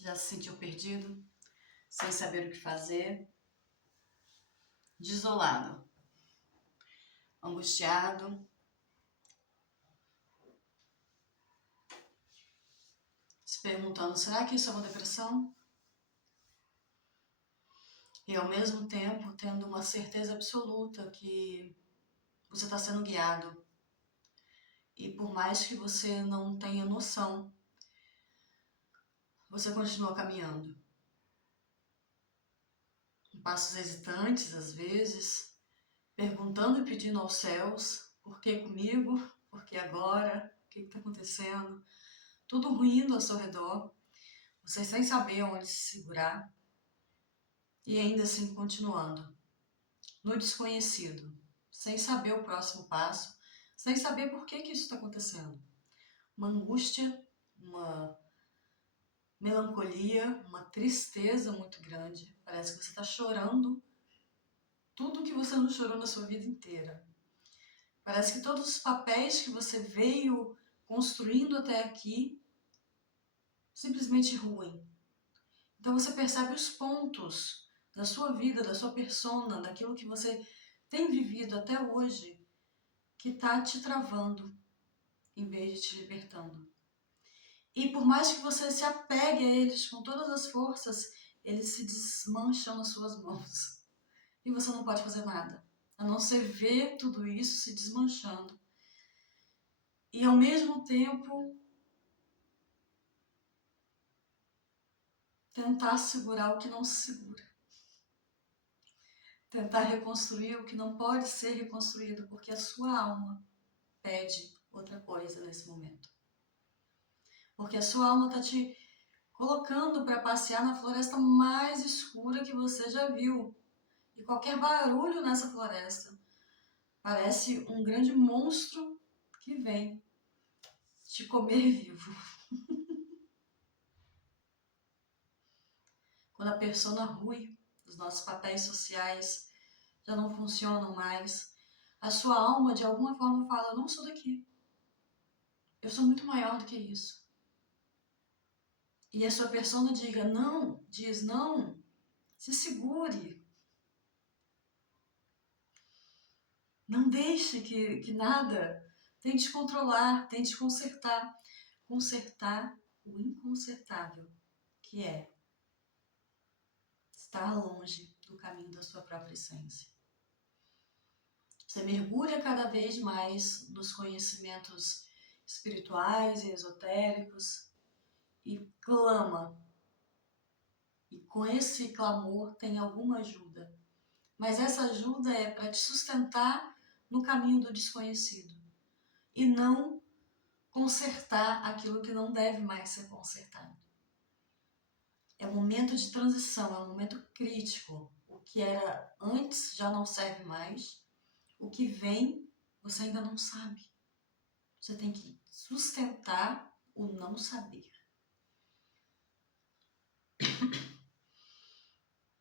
Já se sentiu perdido, sem saber o que fazer, desolado, angustiado, se perguntando, será que isso é uma depressão? E ao mesmo tempo tendo uma certeza absoluta que você está sendo guiado. E por mais que você não tenha noção, você continua caminhando. Em passos hesitantes, às vezes, perguntando e pedindo aos céus, por que comigo? Por que agora? O que está acontecendo? Tudo ruindo ao seu redor, você sem saber onde se segurar, e ainda assim continuando, no desconhecido, sem saber o próximo passo, sem saber por que isso está acontecendo. Uma angústia, uma melancolia, uma tristeza muito grande. Parece que você está chorando tudo que você não chorou na sua vida inteira. Parece que todos os papéis que você veio construindo até aqui simplesmente ruem. Então você percebe os pontos da sua vida, da sua persona, daquilo que você tem vivido até hoje, que está te travando, em vez de te libertando. E por mais que você se apegue a eles com todas as forças, eles se desmancham nas suas mãos. E você não pode fazer nada, a não ser ver tudo isso se desmanchando. E ao mesmo tempo, tentar segurar o que não se segura. Tentar reconstruir o que não pode ser reconstruído, porque a sua alma pede outra coisa nesse momento. Porque a sua alma está te colocando para passear na floresta mais escura que você já viu. E qualquer barulho nessa floresta parece um grande monstro que vem te comer vivo. Quando a persona rui, os nossos papéis sociais já não funcionam mais, a sua alma de alguma forma fala, eu não sou daqui. Eu sou muito maior do que isso. E a sua persona diz não, se segure. Não deixe que nada tente controlar, tente consertar. Consertar o inconsertável, que é estar longe do caminho da sua própria essência. Você mergulha cada vez mais nos conhecimentos espirituais e esotéricos e clama. E com esse clamor tem alguma ajuda. Mas essa ajuda é para te sustentar no caminho do desconhecido e não consertar aquilo que não deve mais ser consertado. É um momento de transição, é um momento crítico. O que era antes já não serve mais. O que vem, você ainda não sabe. Você tem que sustentar o não saber.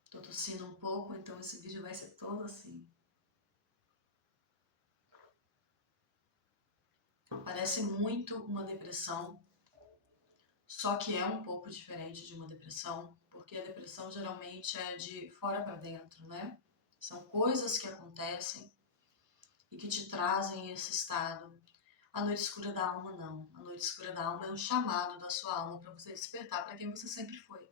Tô tossindo um pouco, então esse vídeo vai ser todo assim. Parece muito uma depressão, só que é um pouco diferente de uma depressão, porque a depressão geralmente é de fora para dentro, né? São coisas que acontecem e que te trazem esse estado. A noite escura da alma não. A noite escura da alma é um chamado da sua alma para você despertar para quem você sempre foi.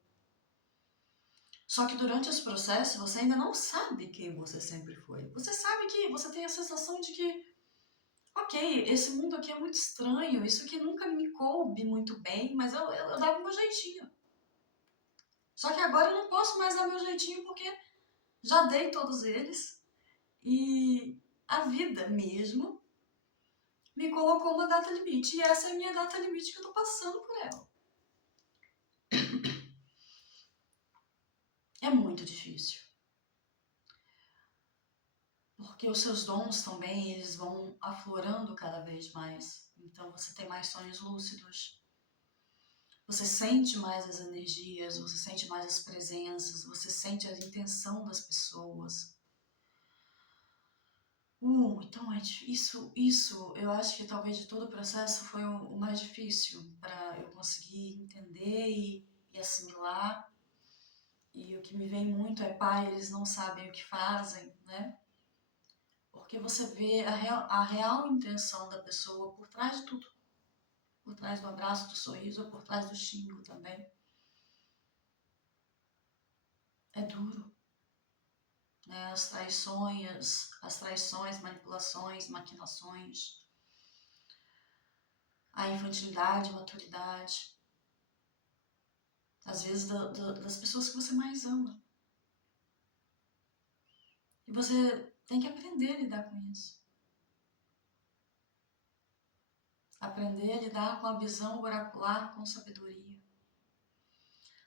Só que durante esse processo você ainda não sabe quem você sempre foi. Você sabe que você tem a sensação de que, ok, esse mundo aqui é muito estranho, isso aqui nunca me coube muito bem, mas eu dava o meu jeitinho. Só que agora eu não posso mais dar meu jeitinho porque já dei todos eles e a vida mesmo me colocou uma data limite. E essa é a minha data limite que eu tô passando por ela. É muito difícil. Porque os seus dons também, eles vão aflorando cada vez mais. Então você tem mais sonhos lúcidos. Você sente mais as energias, você sente mais as presenças, você sente a intenção das pessoas. Então isso eu acho que talvez de todo o processo foi o mais difícil para eu conseguir entender e e assimilar. E o que me vem muito é, pai, eles não sabem o que fazem, né? Porque você vê a real intenção da pessoa por trás de tudo. Por trás do abraço, do sorriso, ou por trás do xingo também. É duro, né? As traições, manipulações, maquinações, a infantilidade, a maturidade, às vezes das pessoas que você mais ama. E você tem que aprender a lidar com isso. Aprender a lidar com a visão oracular com sabedoria.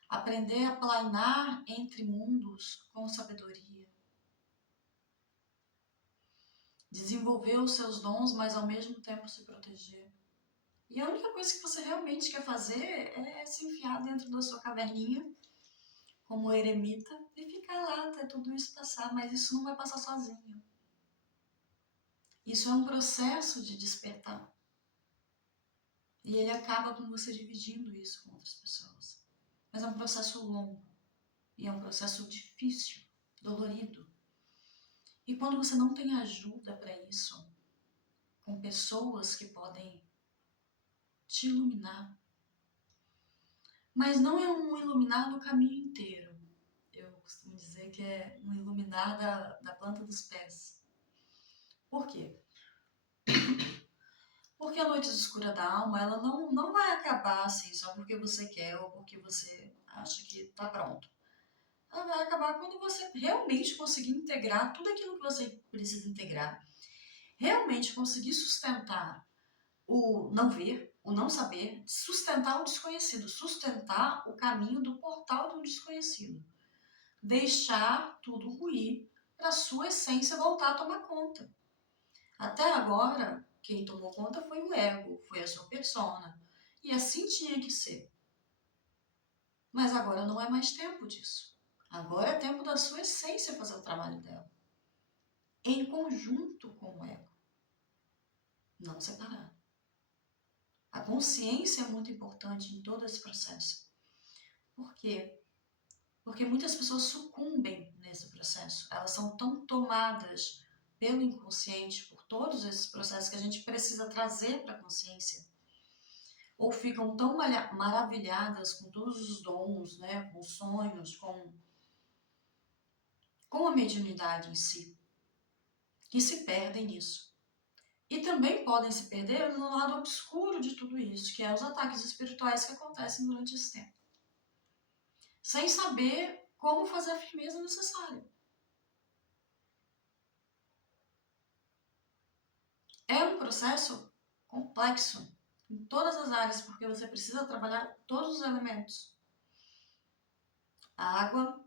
Aprender a planar entre mundos com sabedoria. Desenvolver os seus dons, mas ao mesmo tempo se proteger. E a única coisa que você realmente quer fazer é se enfiar dentro da sua caverninha, como eremita, e ficar lá até tudo isso passar, mas isso não vai passar sozinho. Isso é um processo de despertar. E ele acaba com você dividindo isso com outras pessoas. Mas é um processo longo. E é um processo difícil, dolorido. E quando você não tem ajuda para isso, com pessoas que podem te iluminar, mas não é um iluminar do caminho inteiro. Eu costumo dizer que é um iluminar da planta dos pés. Por quê? Porque a noite escura da alma, ela não vai acabar assim só porque você quer ou porque você acha que está pronto. Ela vai acabar quando você realmente conseguir integrar tudo aquilo que você precisa integrar. Realmente conseguir sustentar o não ver, o não saber, sustentar o desconhecido, sustentar o caminho do portal do desconhecido. Deixar tudo ruir para a sua essência voltar a tomar conta. Até agora, quem tomou conta foi o ego, foi a sua persona. E assim tinha que ser. Mas agora não é mais tempo disso. Agora é tempo da sua essência fazer o trabalho dela. Em conjunto com o ego. Não separado. A consciência é muito importante em todo esse processo. Por quê? Porque muitas pessoas sucumbem nesse processo. Elas são tão tomadas pelo inconsciente, por todos esses processos que a gente precisa trazer para a consciência, ou ficam tão maravilhadas com todos os dons, né, com os sonhos, com a mediunidade em si, que se perdem nisso. E também podem se perder no lado obscuro de tudo isso, que é os ataques espirituais que acontecem durante esse tempo. Sem saber como fazer a firmeza necessária. É um processo complexo em todas as áreas, porque você precisa trabalhar todos os elementos. Água,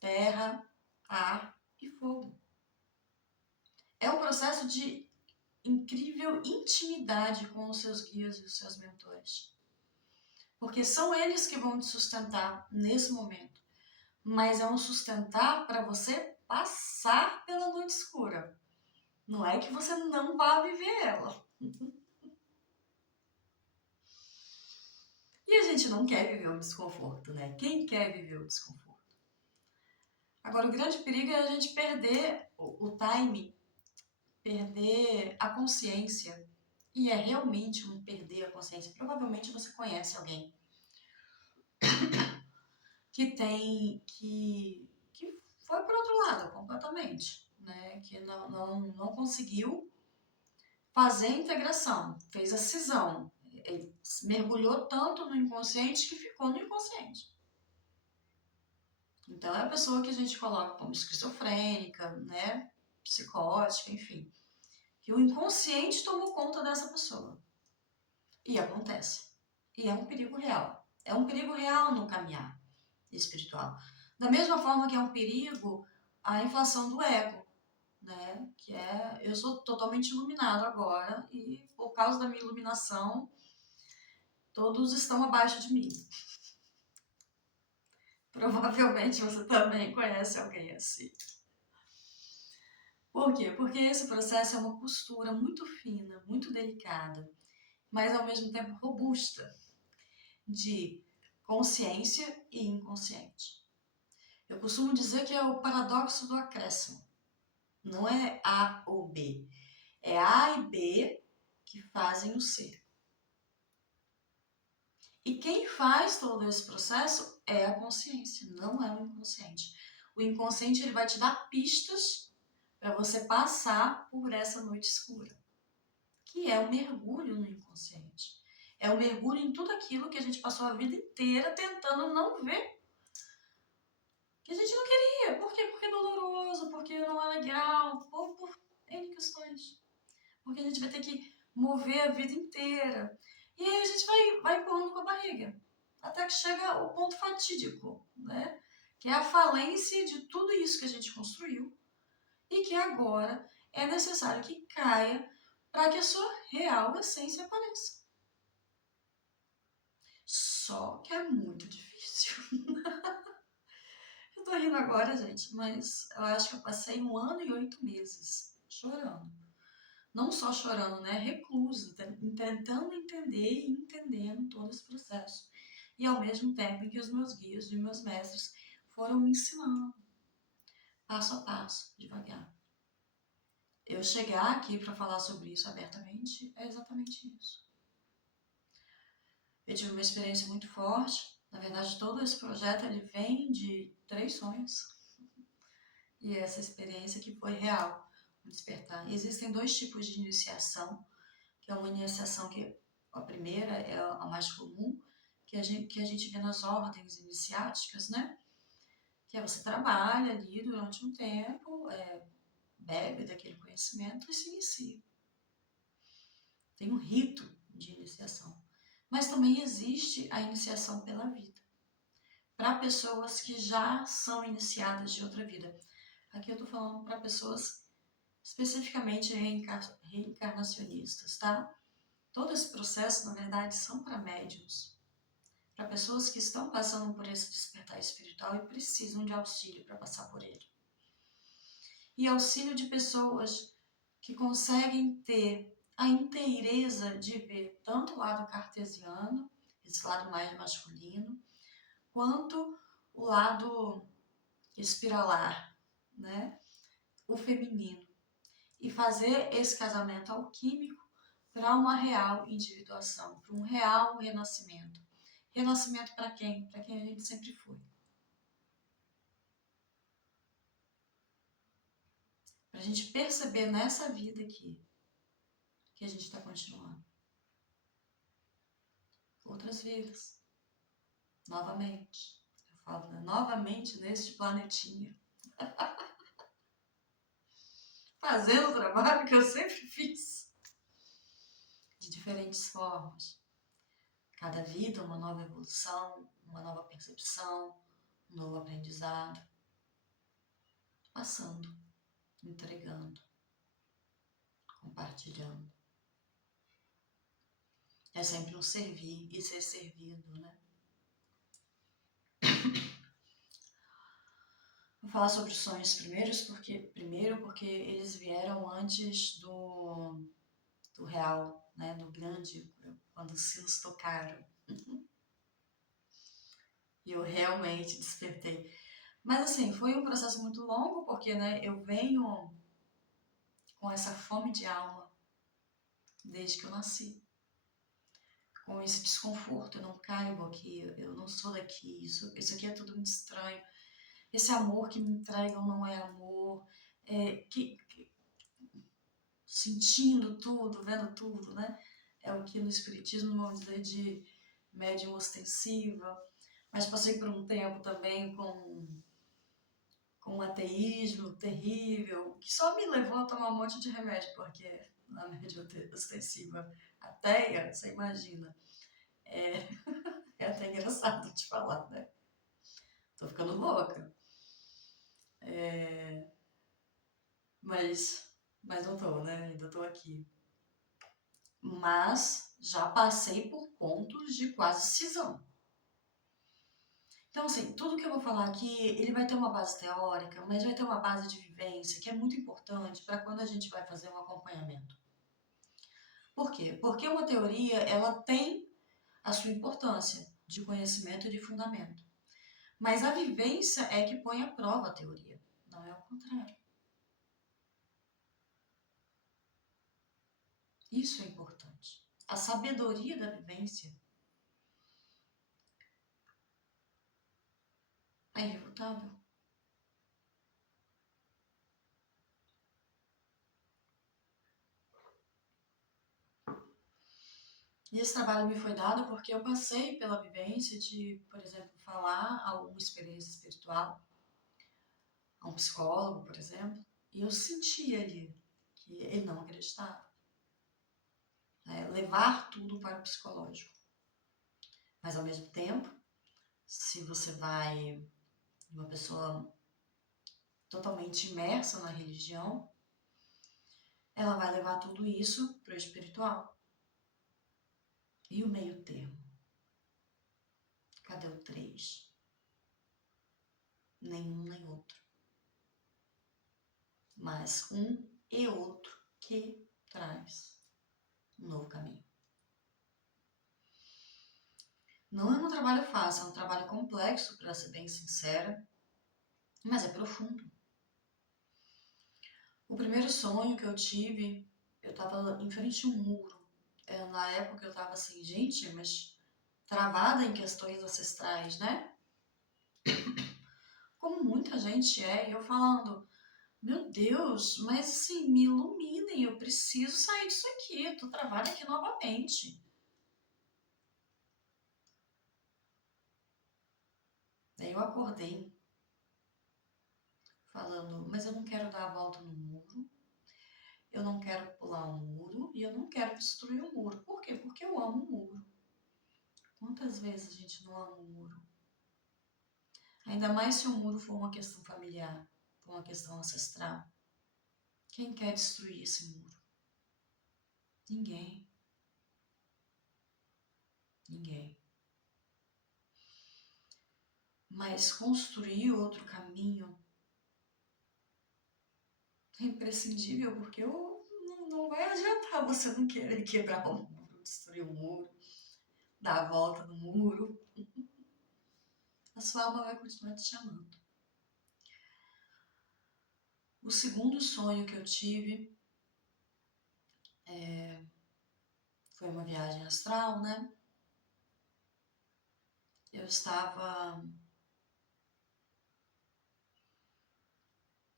terra, ar e fogo. É um processo de incrível intimidade com os seus guias e os seus mentores. Porque são eles que vão te sustentar nesse momento. Mas é um sustentar para você passar pela noite escura. Não é que você não vá viver ela. E a gente não quer viver o desconforto, né? Quem quer viver o desconforto? Agora, o grande perigo é a gente perder o time, perder a consciência. E é realmente um perder a consciência. Provavelmente você conhece alguém que foi para outro lado completamente, né? Que não conseguiu fazer a integração, fez a cisão. Ele mergulhou tanto no inconsciente que ficou no inconsciente. Então é a pessoa que a gente coloca como esquizofrênica, né? Psicótica, enfim. Que o inconsciente tomou conta dessa pessoa. E acontece. E é um perigo real. É um perigo real no caminhar espiritual. Da mesma forma que é um perigo a inflação do ego, né? Que é, eu sou totalmente iluminado agora e por causa da minha iluminação, todos estão abaixo de mim. Provavelmente você também conhece alguém assim. Por quê? Porque esse processo é uma costura muito fina, muito delicada, mas ao mesmo tempo robusta, de consciência e inconsciente. Eu costumo dizer que é o paradoxo do acréscimo. Não é A ou B. É A e B que fazem o ser. E quem faz todo esse processo é a consciência, não é o inconsciente. O inconsciente ele vai te dar pistas para você passar por essa noite escura, que é o mergulho no inconsciente. É o mergulho em tudo aquilo que a gente passou a vida inteira tentando não ver. Que a gente não queria. Por quê? Porque é doloroso, porque não é legal, por N questões. Porque a gente vai ter que mover a vida inteira. E aí a gente vai empurrando com a barriga. Até que chega o ponto fatídico, né? Que é a falência de tudo isso que a gente construiu e que agora é necessário que caia para que a sua real essência apareça. Só que é muito difícil. Eu tô rindo agora, gente, mas eu acho que eu passei 1 ano e 8 meses chorando. Não só chorando, né? Reclusa, tentando entender e entendendo todo esse processo. E ao mesmo tempo em que os meus guias e meus mestres foram me ensinando, passo a passo, devagar. Eu chegar aqui para falar sobre isso abertamente é exatamente isso. Eu tive uma experiência muito forte. Na verdade, todo esse projeto ele vem de 3 sonhos. E essa experiência que foi real, o despertar. Existem 2 tipos de iniciação, que é uma iniciação que a primeira é a mais comum, que a gente vê nas ordens iniciáticas, né? Que é você trabalha ali durante um tempo, bebe daquele conhecimento e se inicia. Tem um rito de iniciação. Mas também existe a iniciação pela vida, para pessoas que já são iniciadas de outra vida. Aqui eu estou falando para pessoas especificamente reencarnacionistas, tá? Todo esse processo, na verdade, são para médiums, para pessoas que estão passando por esse despertar espiritual e precisam de auxílio para passar por ele. E auxílio de pessoas que conseguem ter a inteireza de ver tanto o lado cartesiano, esse lado mais masculino, quanto o lado espiralar, né? O feminino. E fazer esse casamento alquímico para uma real individuação, para um real renascimento. Renascimento para quem? Para quem a gente sempre foi. Para a gente perceber nessa vida aqui que a gente está continuando. Outras vidas. Novamente. Eu falo, né? Novamente neste planetinha. Fazendo o trabalho que eu sempre fiz. De diferentes formas. Cada vida uma nova evolução, uma nova percepção, um novo aprendizado. Passando, entregando, compartilhando. É sempre um servir e ser servido, né? Vou falar sobre os sonhos primeiro porque eles vieram antes do real, né? Do grande, quando os sinos tocaram. E eu realmente despertei. Mas assim, foi um processo muito longo, porque né, eu venho com essa fome de alma desde que eu nasci. Com esse desconforto, eu não caibo aqui, eu não sou daqui, isso aqui é tudo muito estranho. Esse amor que me entregam não é amor, sentindo tudo, vendo tudo, né? É o que no espiritismo vamos dizer de médium ostensiva, mas passei por um tempo também com um ateísmo terrível, que só me levou a tomar um monte de remédio, porque na médium ostensiva ateia, você imagina, é até engraçado de falar, né? Tô ficando louca. Mas não tô, né? Ainda tô aqui. Mas já passei por pontos de quase cisão. Então, assim, tudo que eu vou falar aqui, ele vai ter uma base teórica, mas vai ter uma base de vivência que é muito importante para quando a gente vai fazer um acompanhamento. Por quê? Porque uma teoria, ela tem a sua importância, de conhecimento e de fundamento. Mas a vivência é que põe à prova a teoria, não é o contrário. Isso é importante. A sabedoria da vivência é irrefutável. E esse trabalho me foi dado porque eu passei pela vivência de, por exemplo, falar alguma experiência espiritual a um psicólogo, por exemplo, e eu sentia ali que ele não acreditava. Levar tudo para o psicológico. Mas, ao mesmo tempo, se você vai uma pessoa totalmente imersa na religião, ela vai levar tudo isso para o espiritual. E o meio termo? Cadê o 3? Nenhum nem outro. Mas um e outro que traz um novo caminho. Não é um trabalho fácil, é um trabalho complexo, para ser bem sincera, mas é profundo. O primeiro sonho que eu tive, eu estava em frente a um muro. Na época eu estava assim, gente, mas travada em questões ancestrais, né? Como muita gente é, e eu falando, meu Deus, mas assim, me iluminem, eu preciso sair disso aqui, eu tô travada aqui novamente. Daí eu acordei, falando, mas eu não quero dar a volta no muro, eu não quero pular um muro e eu não quero destruir o muro. Por quê? Porque eu amo o muro. Quantas vezes a gente não ama o muro? Ainda mais se o muro for uma questão familiar, for uma questão ancestral. Quem quer destruir esse muro? Ninguém. Ninguém. Mas construir outro caminho é imprescindível, porque não vai adiantar você não querer quebrar o muro, destruir o muro, dar a volta no muro. A sua alma vai continuar te chamando. O segundo sonho que eu tive foi uma viagem astral, né? Eu estava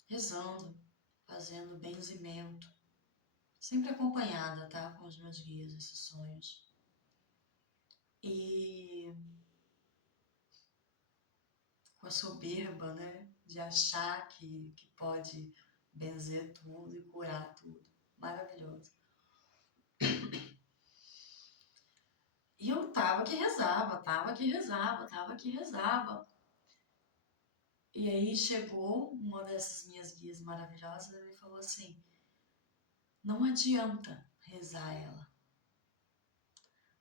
rezando, fazendo benzimento, sempre acompanhada, tá? Com os meus guias, esses sonhos. E com a soberba, né? De achar que pode benzer tudo e curar tudo. Maravilhoso. E eu tava que rezava, tava que rezava, tava que rezava. E aí chegou uma dessas minhas guias maravilhosas e falou assim, não adianta rezar ela.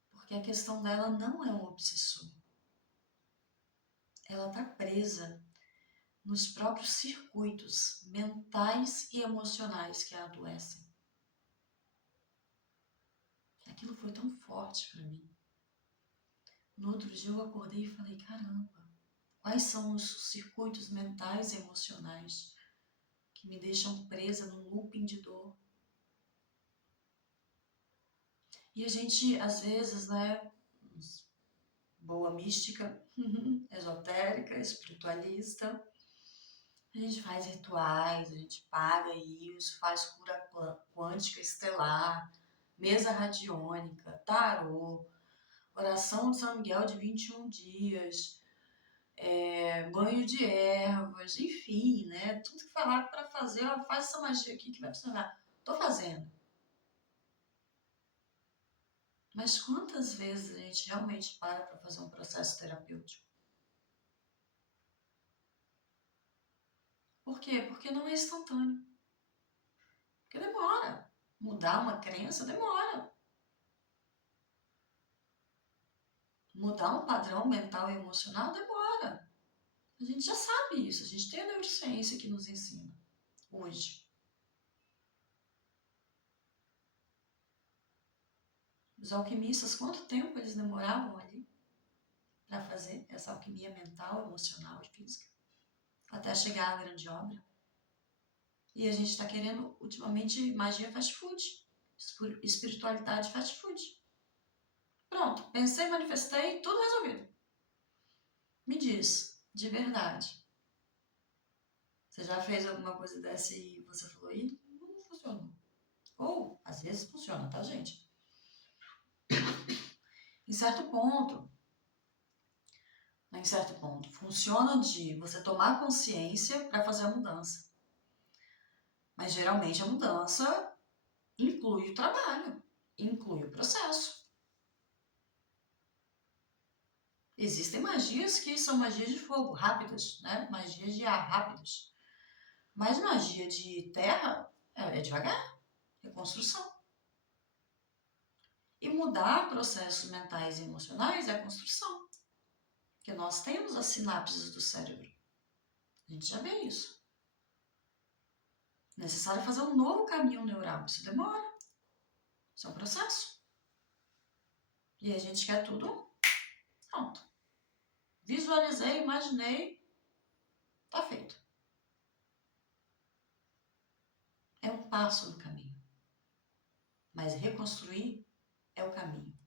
Porque a questão dela não é um obsessor. Ela tá presa nos próprios circuitos mentais e emocionais que a adoecem. Aquilo foi tão forte para mim. No outro dia eu acordei e falei, caramba, quais são os circuitos mentais e emocionais que me deixam presa num looping de dor? E a gente, às vezes, né, boa mística, esotérica, espiritualista, a gente faz rituais, a gente paga isso, faz cura quântica estelar, mesa radiônica, tarô, oração de São Miguel de 21 dias, banho de ervas, enfim, né? Tudo que falar para fazer, ó, faz essa magia aqui que vai funcionar. Tô fazendo. Mas quantas vezes a gente realmente para fazer um processo terapêutico? Por quê? Porque não é instantâneo. Porque demora. Mudar uma crença demora. Mudar um padrão mental e emocional demora. A gente já sabe isso, a gente tem a neurociência que nos ensina hoje. Os alquimistas, quanto tempo eles demoravam ali para fazer essa alquimia mental, emocional e física, até chegar à grande obra. E a gente está querendo, ultimamente, magia fast food, espiritualidade fast food. Pronto, pensei, manifestei, tudo resolvido. Me diz, de verdade, você já fez alguma coisa dessa e você falou, e não funcionou? Ou, às vezes funciona, tá, gente? Em certo ponto, funciona de você tomar consciência para fazer a mudança. Mas geralmente a mudança inclui o trabalho, inclui o processo. Existem magias que são magias de fogo, rápidas, né? Magias de ar, rápidas. Mas magia de terra é devagar, é construção. E mudar processos mentais e emocionais é construção. Porque nós temos as sinapses do cérebro. A gente já vê isso. É necessário fazer um novo caminho neural. Isso demora. Isso é um processo. E a gente quer tudo pronto. Visualizei, imaginei, tá feito. É um passo no caminho. Mas reconstruir é o caminho.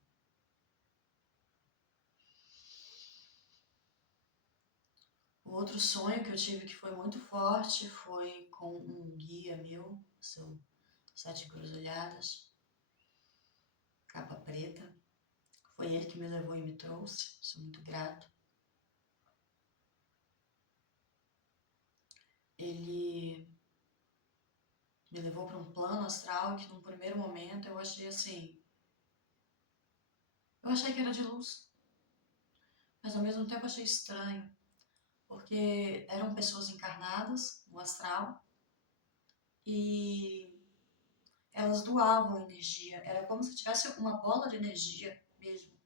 O outro sonho que eu tive que foi muito forte foi com um guia meu, seu Sete Encruzilhadas, capa preta. Foi ele que me levou e me trouxe, sou muito grato. Ele me levou para um plano astral que num primeiro momento eu achei assim, eu achei que era de luz, mas ao mesmo tempo achei estranho, porque eram pessoas encarnadas no astral e elas doavam energia, era como se tivesse uma bola de energia mesmo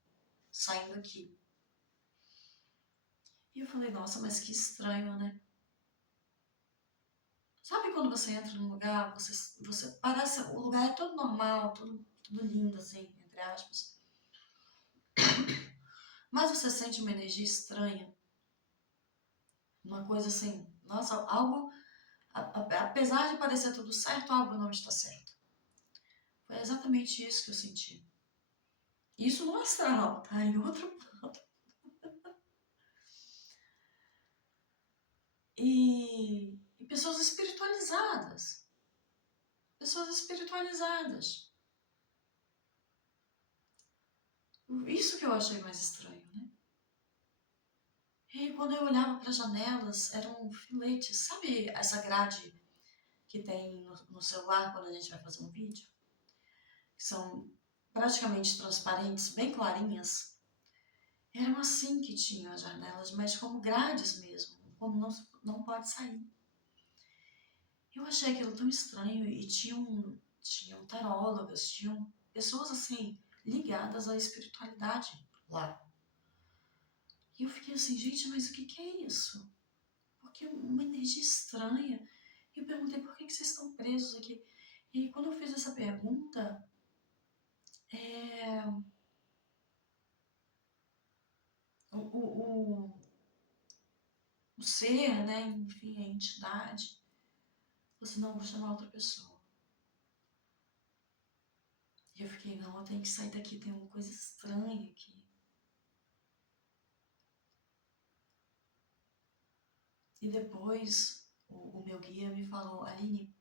saindo aqui. E eu falei, nossa, mas que estranho, né? Sabe quando você entra num lugar, você parece, o lugar é todo normal, tudo lindo, assim, entre aspas. Mas você sente uma energia estranha. Uma coisa assim, nossa, algo, apesar de parecer tudo certo, algo não está certo. Foi exatamente isso que eu senti. Isso no astral, tá? Em outro plano. E pessoas espiritualizadas. Pessoas espiritualizadas. Isso que eu achei mais estranho, né? E quando eu olhava para as janelas, eram filetes. Sabe essa grade que tem no celular quando a gente vai fazer um vídeo? Que são praticamente transparentes, bem clarinhas. Eram assim que tinham as janelas, mas como grades mesmo, como não pode sair. Eu achei aquilo tão estranho e tinham tarólogas, tinham pessoas assim, ligadas à espiritualidade lá. E eu fiquei assim, gente, mas o que é isso? Porque uma energia estranha. E eu perguntei, por que vocês estão presos aqui? E aí, quando eu fiz essa pergunta, o, o, o ser, né, enfim, a entidade, falou assim, não, vou chamar outra pessoa. E eu fiquei, não, eu tenho que sair daqui, tem uma coisa estranha aqui. E depois o meu guia me falou, Aline,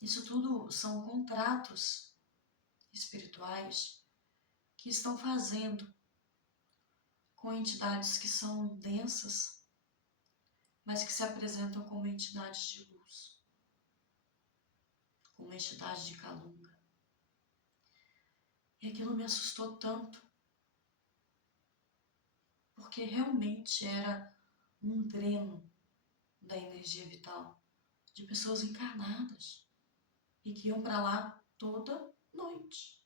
isso tudo são contratos espirituais que estão fazendo com entidades que são densas, mas que se apresentam como entidades de luz, como entidades de calunga. E aquilo me assustou tanto, porque realmente era um dreno da energia vital de pessoas encarnadas e que iam para lá toda noite,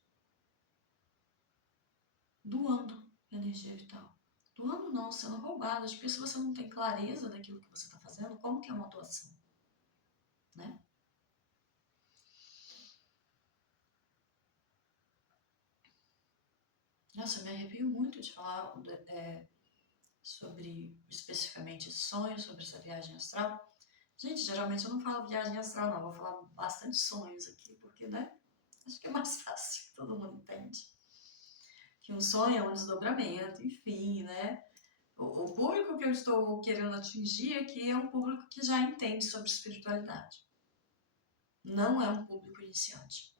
doando energia vital. Doando não, sendo roubadas, porque se você não tem clareza daquilo que você está fazendo, como que é uma doação? Né? Nossa, eu me arrepio muito de falar sobre especificamente esse sonho, sobre essa viagem astral. Gente, geralmente eu não falo viagem astral, não. Vou falar bastante sonhos aqui, porque, né? Acho que é mais fácil, todo mundo entende. Que um sonho é um desdobramento, enfim, né? O público que eu estou querendo atingir aqui é um público que já entende sobre espiritualidade. Não é um público iniciante,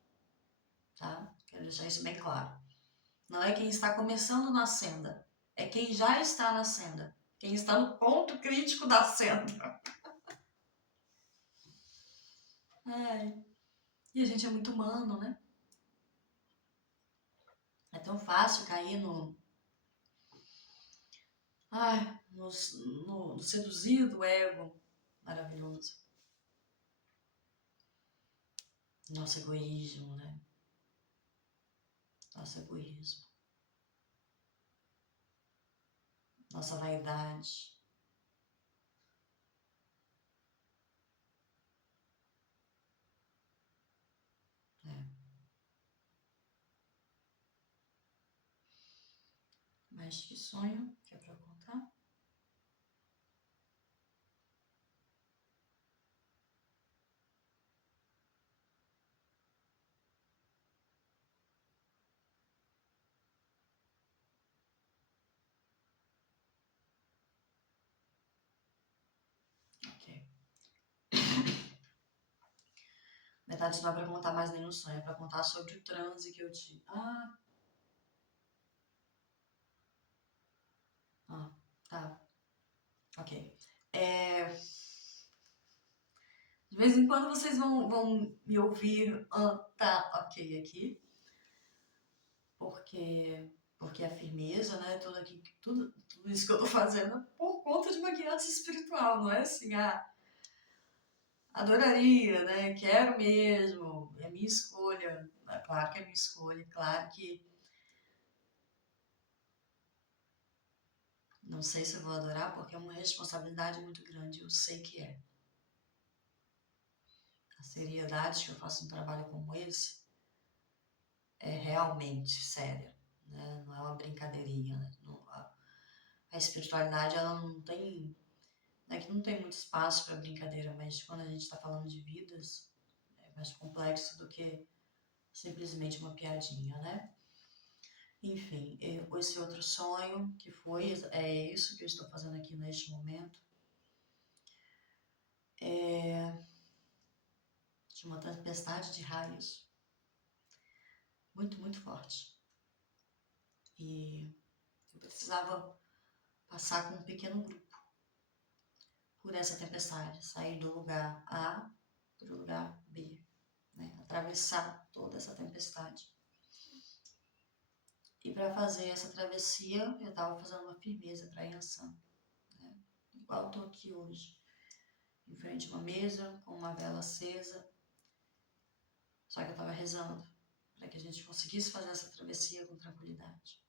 tá? Quero deixar isso bem claro. Não é quem está começando na senda, é quem já está na senda, quem está no ponto crítico da senda. Ai, e a gente é muito humano, né? É tão fácil cair no seduzir do ego maravilhoso. Nosso egoísmo, né? Nosso egoísmo. Nossa vaidade. Né? Mas que sonho que é pra eu contar? Ok. Na verdade, não é pra contar mais nenhum sonho, é pra contar sobre o transe que eu tive. Tá. Ok. É, de vez em quando vocês vão me ouvir, tá, ok, aqui, porque, porque a firmeza, né, tudo isso que eu tô fazendo é por conta de uma guiança espiritual, não é assim, adoraria, né, quero mesmo, é minha escolha, é claro que é minha escolha, claro que não sei se eu vou adorar, porque é uma responsabilidade muito grande, eu sei que é. A seriedade que eu faço um trabalho como esse é realmente séria, né? Não é uma brincadeirinha, né? A espiritualidade, ela não tem, é que não tem muito espaço para brincadeira, mas quando a gente está falando de vidas, é mais complexo do que simplesmente uma piadinha, né? Enfim, esse outro sonho que foi, é isso que eu estou fazendo aqui neste momento, de uma tempestade de raios muito, muito forte. E eu precisava passar com um pequeno grupo por essa tempestade, sair do lugar A para o lugar B, né? Atravessar toda essa tempestade. E para fazer essa travessia, eu estava fazendo uma firmeza para Yansan, né? Igual estou aqui hoje, em frente a uma mesa, com uma vela acesa, só que eu estava rezando para que a gente conseguisse fazer essa travessia com tranquilidade.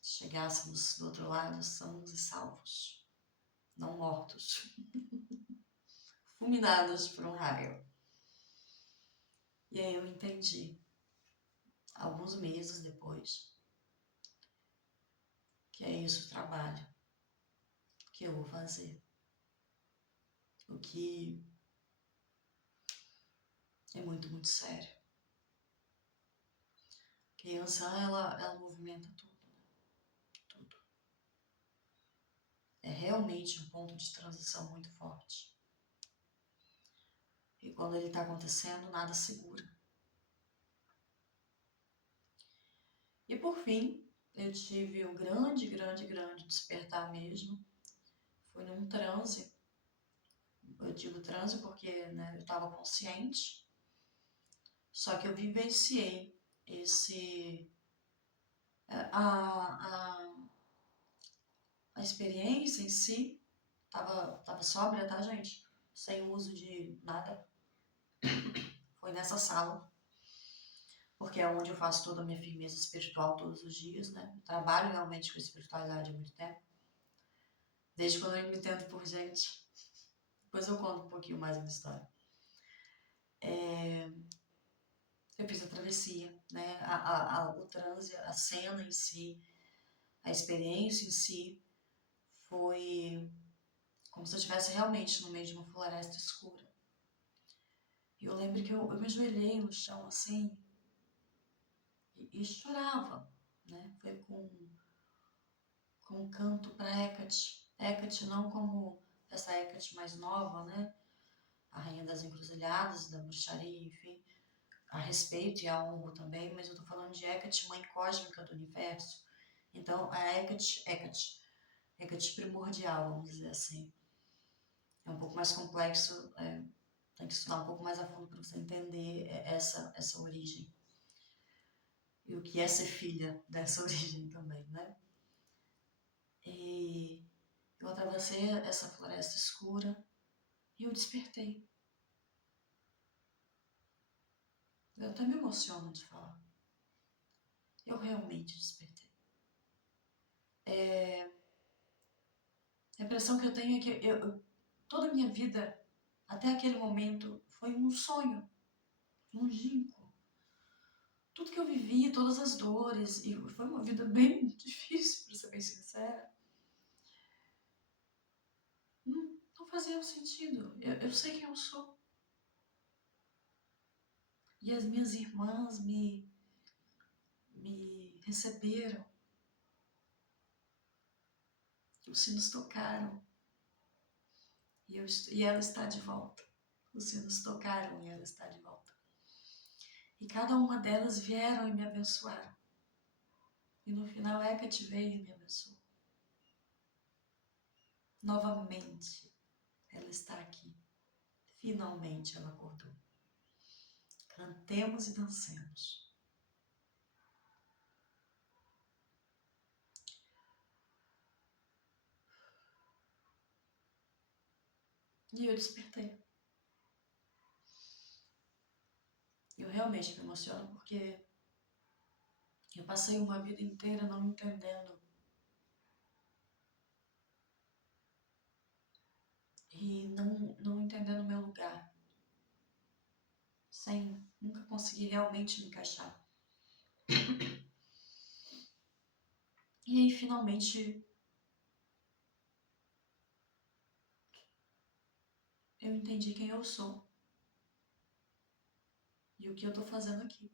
Chegássemos do outro lado sãos e salvos, não mortos, fulminados por um raio. E aí eu entendi, alguns meses depois, que é isso o trabalho que eu vou fazer. O que é muito, muito sério. Porque a Yansan, ela movimenta tudo, né? Tudo. É realmente um ponto de transição muito forte. E quando ele está acontecendo, nada segura. E por fim, eu tive um grande, grande, grande despertar mesmo. Foi num transe. Eu digo transe porque, né, eu estava consciente. Só que eu vivenciei esse... A, a experiência em si tava sóbria, tá, gente? Sem uso de nada. Foi nessa sala, porque é onde eu faço toda a minha firmeza espiritual todos os dias, né? Eu trabalho realmente com espiritualidade há muito tempo. Desde quando eu me entendo por gente. Depois eu conto um pouquinho mais da história. Eu fiz a travessia, né? O transe, a cena em si, a experiência em si foi como se eu estivesse realmente no meio de uma floresta escura. E eu lembro que eu me ajoelhei no chão assim e chorava, né? Foi com um canto para Hecate. Hecate não como essa Hecate mais nova, né? A rainha das encruzilhadas, da bruxaria, enfim, a respeito e a honro também, mas eu tô falando de Hecate, mãe cósmica do universo. Então, a Hecate primordial, vamos dizer assim. É um pouco mais complexo, tem que estudar um pouco mais a fundo para você entender essa origem. E o que é ser filha dessa origem também, né? E eu atravessei essa floresta escura e eu despertei. Eu até me emociono de falar. Eu realmente despertei. A impressão que eu tenho é que toda a minha vida, até aquele momento, foi um sonho longínquo. Tudo que eu vivi, todas as dores, e foi uma vida bem difícil, para ser bem sincera, não fazia sentido. Eu sei quem eu sou. E as minhas irmãs me receberam. Os sinos tocaram e ela está de volta. Os sinos tocaram e ela está de volta. E cada uma delas vieram e me abençoaram. E no final, Hecate veio e me abençoou. Novamente, ela está aqui. Finalmente ela acordou. Cantemos e dancemos. E eu despertei. Eu realmente me emociono porque eu passei uma vida inteira não entendendo. E não entendendo o meu lugar. Sem nunca conseguir realmente me encaixar. E aí, finalmente, eu entendi quem eu sou. E o que eu tô fazendo aqui.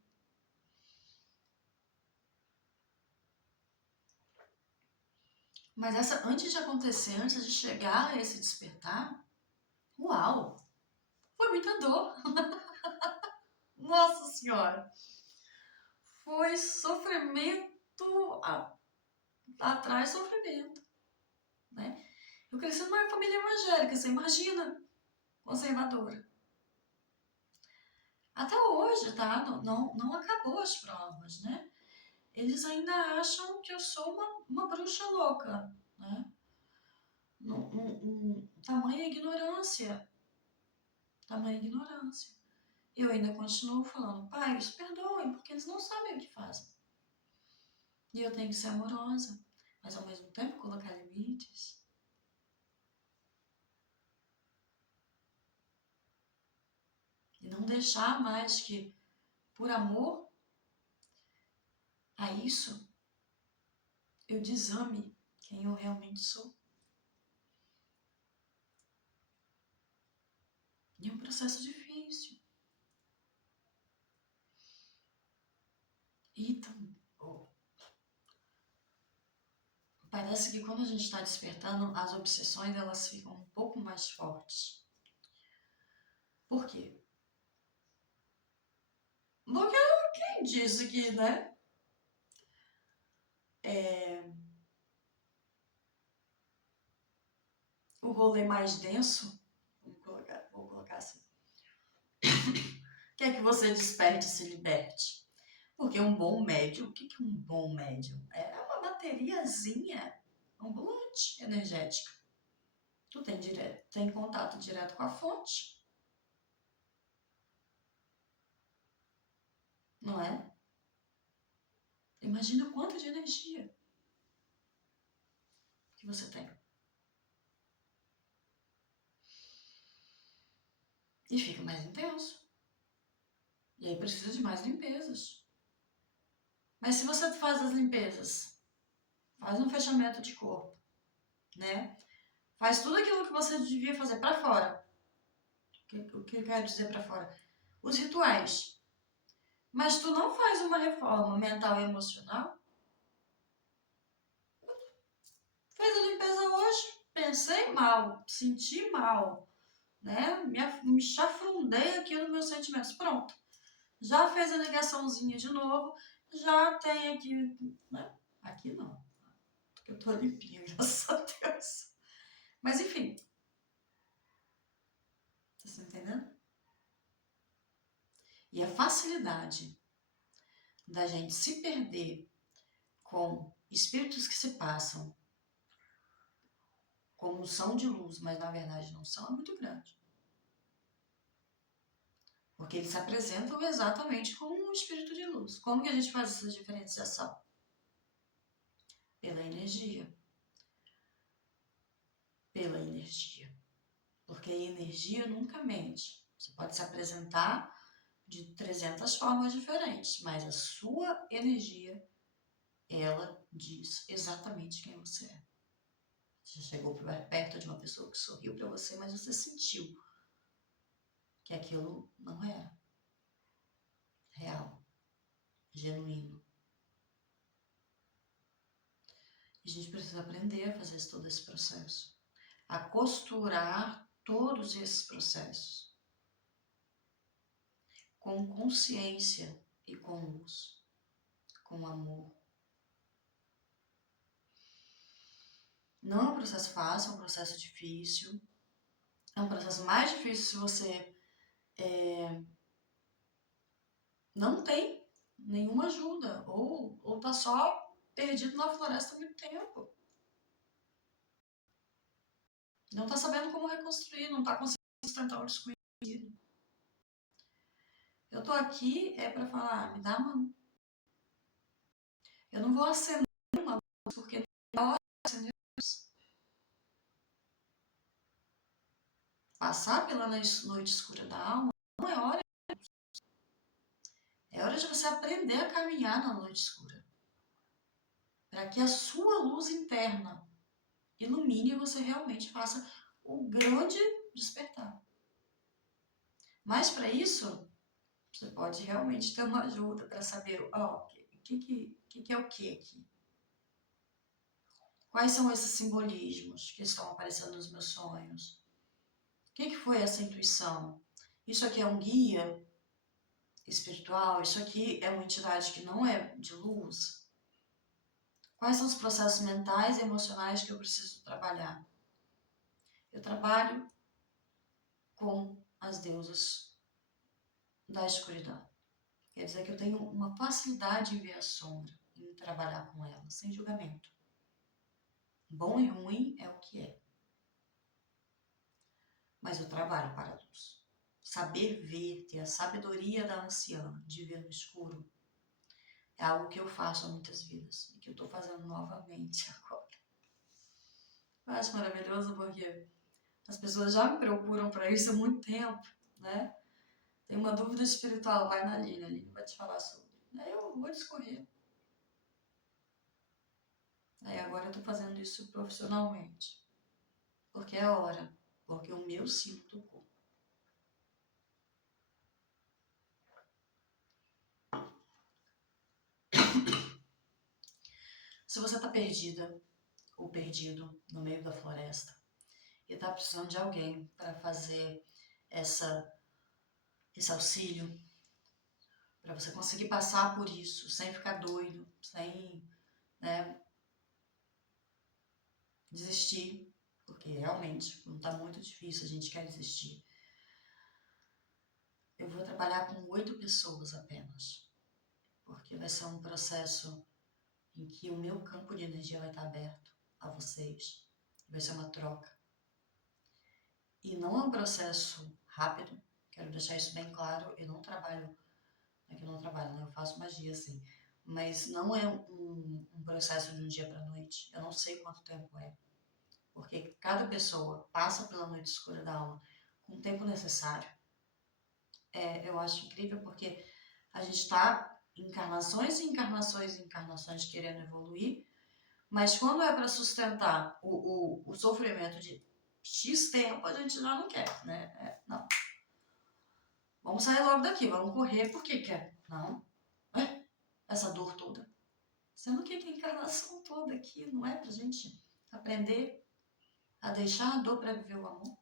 Mas antes de acontecer, antes de chegar a esse despertar, uau! Foi muita dor. Nossa Senhora! Foi sofrimento atrás de sofrimento, né? Eu cresci numa família evangélica, você imagina, conservadora. Até hoje, tá? Não acabou as provas, né? Eles ainda acham que eu sou uma bruxa louca, né? Tamanha ignorância. Tamanha ignorância. Eu ainda continuo falando, pai, os perdoem, porque eles não sabem o que fazem. E eu tenho que ser amorosa, mas ao mesmo tempo colocar limites. E não deixar mais que, por amor a isso, eu desame quem eu realmente sou. E é um processo difícil. E parece que quando a gente está despertando, as obsessões elas ficam um pouco mais fortes. Por quê? Porque quem disse que, né? O rolê mais denso, vou colocar assim, quer que você desperte e se liberte. Porque um bom médium, o que é um bom médium? É uma bateriazinha ambulante energética. Tu tem contato direto com a fonte, não é? Imagina o quanto de energia que você tem. E fica mais intenso. E aí precisa de mais limpezas. Mas se você faz as limpezas, faz um fechamento de corpo, né? Faz tudo aquilo que você devia fazer para fora. O que eu quero dizer para fora? Os rituais. Mas tu não faz uma reforma mental e emocional? Fez a limpeza hoje, pensei mal, senti mal, né? Me chafrundei aqui nos meus sentimentos. Pronto. Já fez a ligaçãozinha de novo, já tem aqui, né? Aqui não, porque eu tô limpinha, graças a Deus. Mas enfim, tá se entendendo? E a facilidade da gente se perder com espíritos que se passam como são de luz, mas na verdade não são, é muito grande. Porque eles se apresentam exatamente como um espírito de luz. Como que a gente faz essa diferenciação? Pela energia. Pela energia. Porque a energia nunca mente. Você pode se apresentar de 300 formas diferentes, mas a sua energia, ela diz exatamente quem você é. Você chegou perto de uma pessoa que sorriu para você, mas você sentiu que aquilo não era real, genuíno. E a gente precisa aprender a fazer todo esse processo, a costurar todos esses processos com consciência e com luz, com amor. Não é um processo fácil, é um processo difícil. É um processo mais difícil se você não tem nenhuma ajuda ou tá só perdido na floresta há muito tempo. Não tá sabendo como reconstruir, não tá conseguindo sustentar o desconhecido. Eu tô aqui para falar, me dá a mão. Eu não vou acender uma luz porque não é hora de acender luz. Passar pela noite escura da alma não é hora. É hora de você aprender a caminhar na noite escura. Para que a sua luz interna ilumine e você realmente faça o grande despertar. Mas para isso, você pode realmente ter uma ajuda para saber, o que é o que aqui? Quais são esses simbolismos que estão aparecendo nos meus sonhos? O que foi essa intuição? Isso aqui é um guia espiritual? Isso aqui é uma entidade que não é de luz? Quais são os processos mentais e emocionais que eu preciso trabalhar? Eu trabalho com as deusas da escuridão. Quer dizer que eu tenho uma facilidade em ver a sombra, em trabalhar com ela, sem julgamento. Bom e ruim é o que é. Mas eu trabalho para a luz. Saber ver, ter a sabedoria da anciã de ver no escuro, é algo que eu faço há muitas vidas e que eu estou fazendo novamente agora. Eu acho maravilhoso porque as pessoas já me procuram para isso há muito tempo, né? Tem uma dúvida espiritual, vai na Aline, a Aline vai te falar sobre. Aí eu vou discorrer. Aí agora eu tô fazendo isso profissionalmente. Porque é hora. Porque o meu ciclo tocou. Se você tá perdida ou perdido no meio da floresta e tá precisando de alguém para fazer esse auxílio, para você conseguir passar por isso sem ficar doido, sem, né, desistir, porque realmente não tá muito difícil, a gente quer desistir. Eu vou trabalhar com 8 pessoas apenas, porque vai ser um processo em que o meu campo de energia vai estar aberto a vocês. Vai ser uma troca. E não é um processo rápido, quero deixar isso bem claro. Eu não trabalho, é que eu não trabalho, né? Eu faço magia assim, mas não é um processo de um dia para noite. Eu não sei quanto tempo é, porque cada pessoa passa pela noite escura da alma com o tempo necessário. eu acho incrível porque a gente está encarnações e encarnações e encarnações querendo evoluir, mas quando é para sustentar o sofrimento de X tempo, a gente já não quer, né? Não. Vamos sair logo daqui, vamos correr, por que quer? Não. Essa dor toda. Sendo que a encarnação toda aqui não é pra gente aprender a deixar a dor para viver o amor.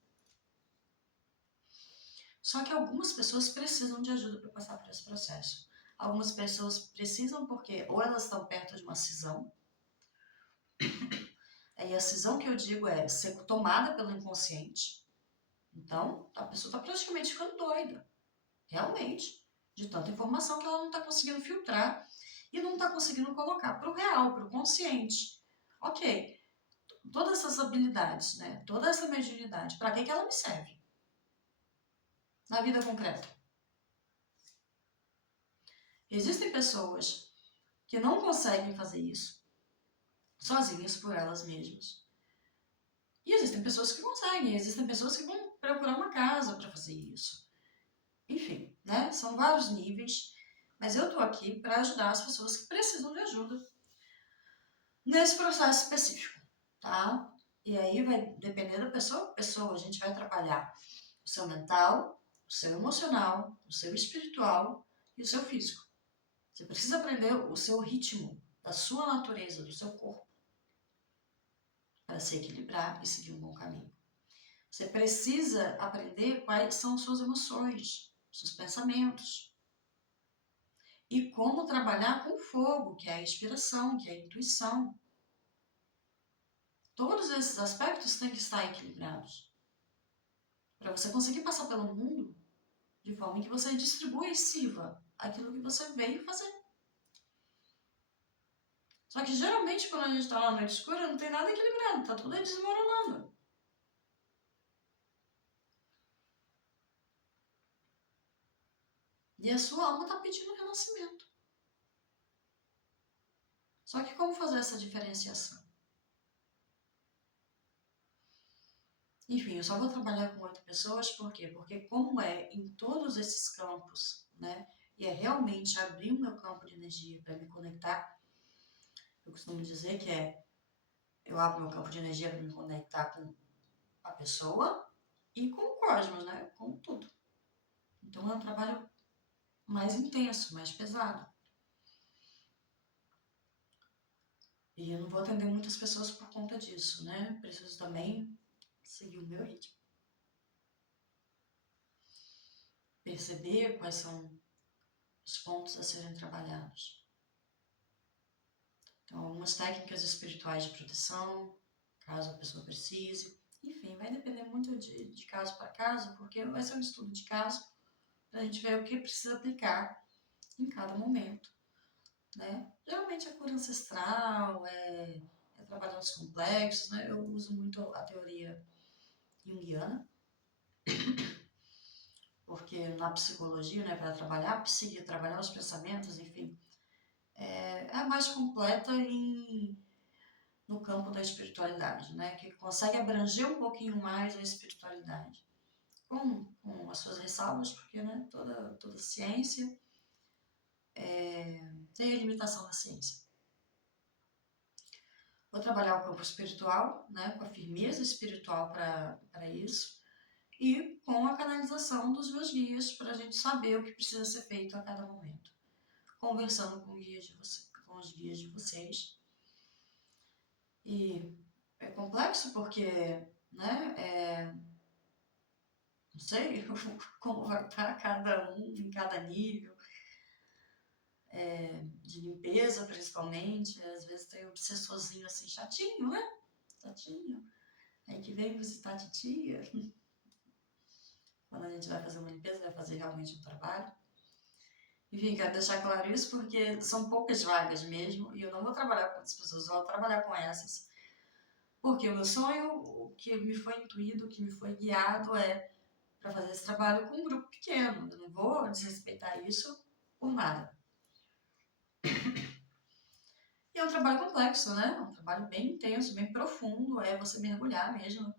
Só que algumas pessoas precisam de ajuda para passar por esse processo. Algumas pessoas precisam porque ou elas estão perto de uma cisão, e a cisão que eu digo é ser tomada pelo inconsciente. Então, a pessoa está praticamente ficando doida, realmente, de tanta informação que ela não está conseguindo filtrar e não está conseguindo colocar para o real, para o consciente. Ok, todas essas habilidades, né, toda essa mediunidade, para que ela me serve? Na vida concreta. Existem pessoas que não conseguem fazer isso sozinhas por elas mesmas. E existem pessoas que conseguem, existem pessoas que vão procurar uma casa para fazer isso. Enfim, né? São vários níveis, mas eu tô aqui para ajudar as pessoas que precisam de ajuda nesse processo específico, tá? E aí vai depender da pessoa, a gente vai trabalhar o seu mental, o seu emocional, o seu espiritual e o seu físico. Você precisa aprender o seu ritmo, da sua natureza, do seu corpo, para se equilibrar e seguir um bom caminho. Você precisa aprender quais são suas emoções, seus pensamentos. E como trabalhar com o fogo, que é a inspiração, que é a intuição. Todos esses aspectos têm que estar equilibrados. Para você conseguir passar pelo mundo de forma que você distribua e sirva aquilo que você veio fazer. Só que geralmente quando a gente está na noite escura não tem nada equilibrado, está tudo aí desmoronando. E a sua alma está pedindo renascimento. Só que como fazer essa diferenciação? Enfim, eu só vou trabalhar com 8 pessoas, por quê? Porque como é em todos esses campos, né? E é realmente abrir o meu campo de energia para me conectar. Eu costumo dizer que eu abro meu campo de energia para me conectar com a pessoa e com o cosmos, né? Com tudo. Então é um trabalho mais intenso, mais pesado. E eu não vou atender muitas pessoas por conta disso, né? Preciso também seguir o meu ritmo. Perceber quais são os pontos a serem trabalhados. Então, algumas técnicas espirituais de proteção, caso a pessoa precise. Enfim, vai depender muito de caso para caso, porque vai ser um estudo de caso para a gente ver o que precisa aplicar em cada momento. Né? Geralmente a cura ancestral, trabalhar os complexos, né? Eu uso muito a teoria junguiana, porque na psicologia, né, para trabalhar a psique, trabalhar os pensamentos, enfim, é a mais completa no campo da espiritualidade, né, que consegue abranger um pouquinho mais a espiritualidade, com as suas ressalvas, porque né, toda ciência tem a limitação da ciência. Vou trabalhar o campo espiritual, né, com a firmeza espiritual para isso, e com a canalização dos meus guias, para a gente saber o que precisa ser feito a cada momento. Conversando com os guias de vocês. E é complexo porque, né, não sei como vai estar cada um em cada nível, de limpeza principalmente. Às vezes tem um obsessorzinho assim, chatinho, né? Chatinho. Aí que vem visitar a titia. Quando a gente vai fazer uma limpeza, vai fazer realmente um trabalho. Enfim, quero deixar claro isso porque são poucas vagas mesmo e eu não vou trabalhar com outras pessoas, eu vou trabalhar com essas. Porque o meu sonho, o que me foi intuído, o que me foi guiado é para fazer esse trabalho com um grupo pequeno. Eu não vou desrespeitar isso por nada. E é um trabalho complexo, né? É um trabalho bem intenso, bem profundo, é você mergulhar mesmo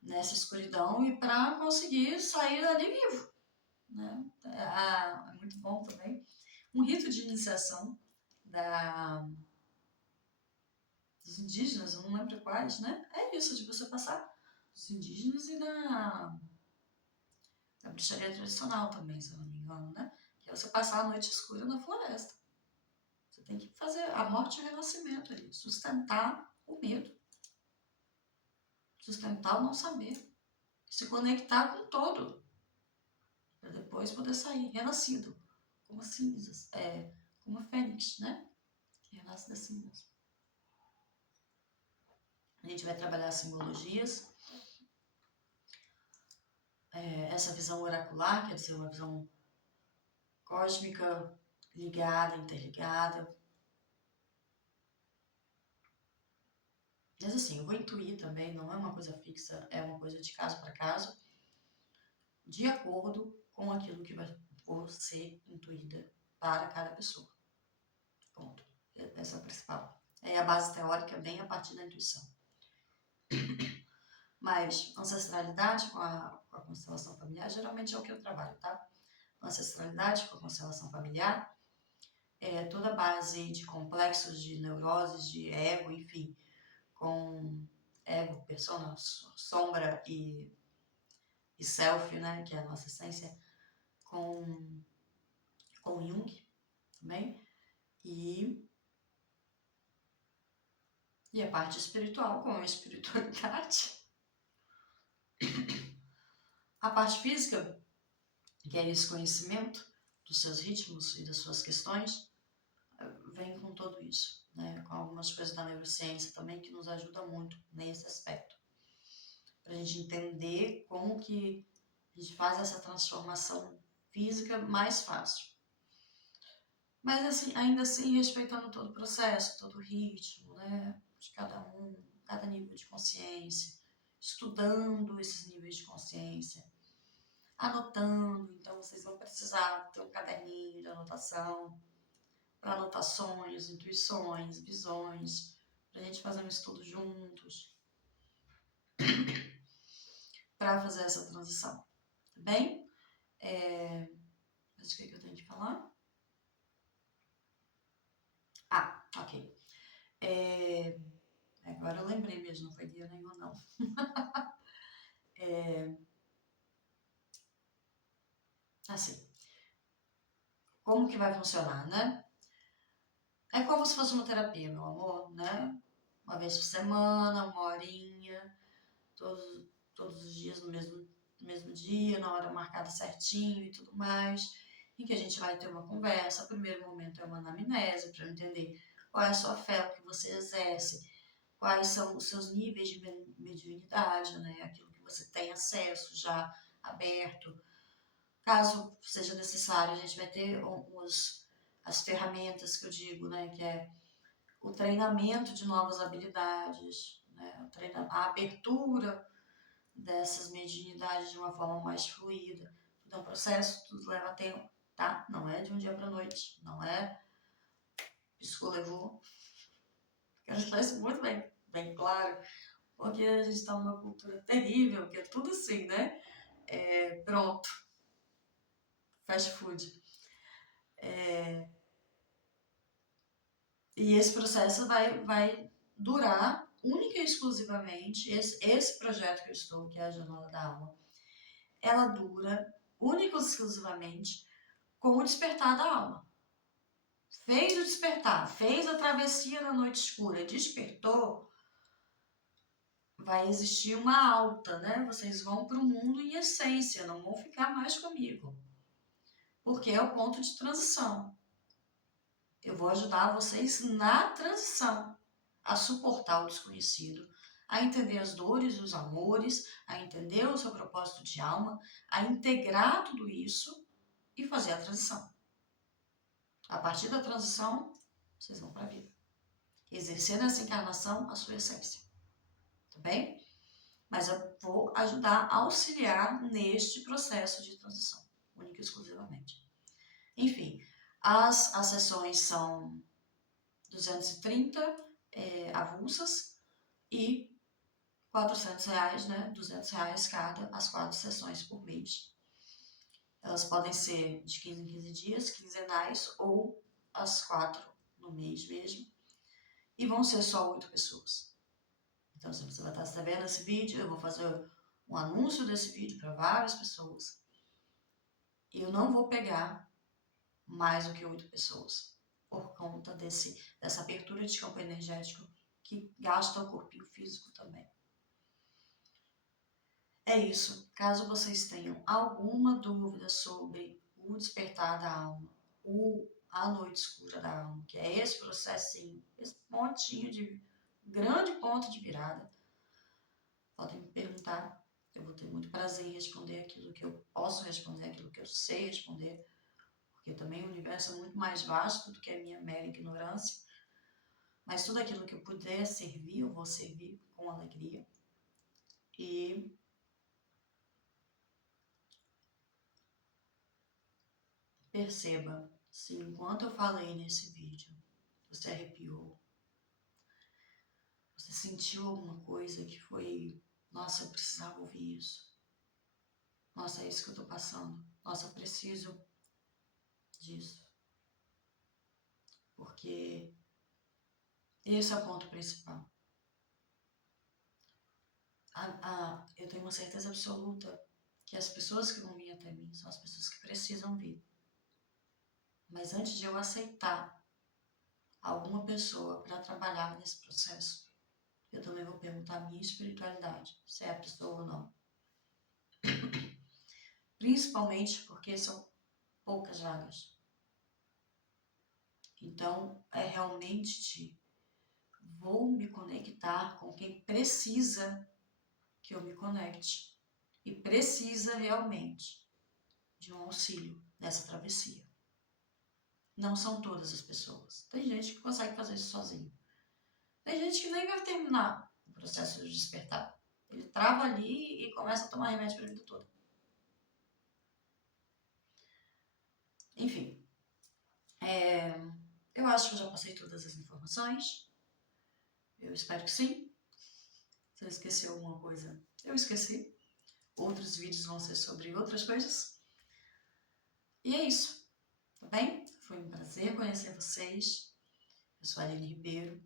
nessa escuridão e para conseguir sair dali vivo, né? um rito de iniciação dos indígenas, eu não lembro quais, né? É isso, de você passar dos indígenas e da bruxaria tradicional também, se eu não me engano, né? Que é você passar a noite escura na floresta. Você tem que fazer a morte e o renascimento ali, sustentar o medo, sustentar o não saber, se conectar com o todo, para depois poder sair renascido, como as cinzas, como a fênix, né? Que renasce das cinzas. A gente vai trabalhar simbologias, essa visão oracular, quer dizer, uma visão cósmica, ligada, interligada. Mas assim, eu vou intuir também, não é uma coisa fixa, é uma coisa de caso para caso, de acordo com aquilo que vai ser intuída para cada pessoa. Ponto. Essa é a principal. A base teórica vem a partir da intuição. Mas ancestralidade com a constelação familiar, geralmente é o que eu trabalho, tá? Ancestralidade com a constelação familiar é toda a base de complexos de neuroses, de ego, enfim, com ego, persona, sombra e self, né, que é a nossa essência, com Jung também, e a parte espiritual com a espiritualidade. A parte física, que é esse conhecimento dos seus ritmos e das suas questões, vem com tudo isso, né? Com algumas coisas da neurociência também que nos ajuda muito nesse aspecto. Para a gente entender como que a gente faz essa transformação física mais fácil. Mas assim, ainda assim respeitando todo o processo, todo o ritmo, né? De cada um, cada nível de consciência, estudando esses níveis de consciência, anotando. Então vocês vão precisar ter um caderninho de anotação para anotar sonhos, intuições, visões, para a gente fazer um estudo juntos, para fazer essa transição, tá bem? Mas o que eu tenho que falar? Ah, ok. Agora eu lembrei mesmo, não foi guia nenhuma, não. Assim, como que vai funcionar, né? É como se fosse uma terapia, meu amor, né? Uma vez por semana, uma horinha, todos os dias no mesmo dia, na hora marcada certinho e tudo mais, em que a gente vai ter uma conversa. O primeiro momento é uma anamnese, para entender qual é a sua fé, o que você exerce, quais são os seus níveis de mediunidade, né? Aquilo que você tem acesso já aberto. Caso seja necessário, a gente vai ter as ferramentas que eu digo, né? Que é o treinamento de novas habilidades, né? A abertura dessas mediunidades de uma forma mais fluida. Tudo é um processo, tudo leva tempo, tá? Não é de um dia para noite, não é piscou, levou. Quero deixar isso muito bem claro, porque a gente está numa cultura terrível, que é tudo assim, né? Pronto, fast food. E esse processo vai durar única e exclusivamente, esse projeto que eu estou, que é a Jornada da Alma, ela dura única e exclusivamente com o despertar da alma. Fez o despertar, fez a travessia na noite escura, despertou, vai existir uma alta, né? Vocês vão para o mundo em essência, não vão ficar mais comigo. Porque é o ponto de transição. Eu vou ajudar vocês na transição, a suportar o desconhecido, a entender as dores e os amores, a entender o seu propósito de alma, a integrar tudo isso e fazer a transição. A partir da transição, vocês vão para a vida. Exercer nessa encarnação a sua essência. Tá bem? Mas eu vou ajudar a auxiliar neste processo de transição, única e exclusivamente. Enfim, as sessões são 230 avulsas e R$400, né? R$200 cada, as 4 sessões por mês. Elas podem ser de 15 em 15 dias, quinzenais, ou as 4 no mês mesmo. E vão ser só 8 pessoas. Então, se você vai estar vendo esse vídeo, eu vou fazer um anúncio desse vídeo para várias pessoas. E eu não vou pegar mais do que 8 pessoas, por conta dessa abertura de campo energético que gasta o corpinho físico também. É isso. Caso vocês tenham alguma dúvida sobre o despertar da alma, a noite escura da alma, que é esse processinho, esse pontinho de grande ponto de virada, podem me perguntar. Eu vou ter muito prazer em responder aquilo que eu posso responder, aquilo que eu sei responder, porque também o universo é muito mais vasto do que a minha mera ignorância. Mas tudo aquilo que eu puder servir, eu vou servir com alegria. E perceba se enquanto eu falei nesse vídeo, você arrepiou, você sentiu alguma coisa que foi, nossa, eu precisava ouvir isso. Nossa, é isso que eu tô passando. Nossa, eu preciso disso. Porque esse é o ponto principal. Eu tenho uma certeza absoluta que as pessoas que vão vir até mim são as pessoas que precisam vir. Mas antes de eu aceitar alguma pessoa para trabalhar nesse processo, eu também vou perguntar a minha espiritualidade, se é a pessoa ou não. Principalmente porque são poucas vagas. Então, é realmente de vou me conectar com quem precisa que eu me conecte e precisa realmente de um auxílio nessa travessia. Não são todas as pessoas. Tem gente que consegue fazer isso sozinho. Tem gente que nem vai terminar o processo de despertar. Ele trava ali e começa a tomar remédio para a vida toda. Enfim, eu acho que eu já passei todas as informações. Eu espero que sim. Se eu esqueci alguma coisa, eu esqueci. Outros vídeos vão ser sobre outras coisas. E é isso, tá bem? Foi um prazer conhecer vocês. Eu sou a Aline Ribeiro,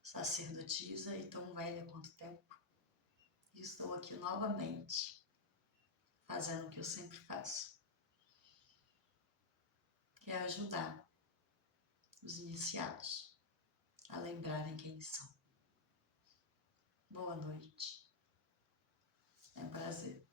sacerdotisa e tão velha quanto tempo. E estou aqui novamente, fazendo o que eu sempre faço, que é ajudar os iniciados a lembrarem quem eles são. Boa noite. É um prazer.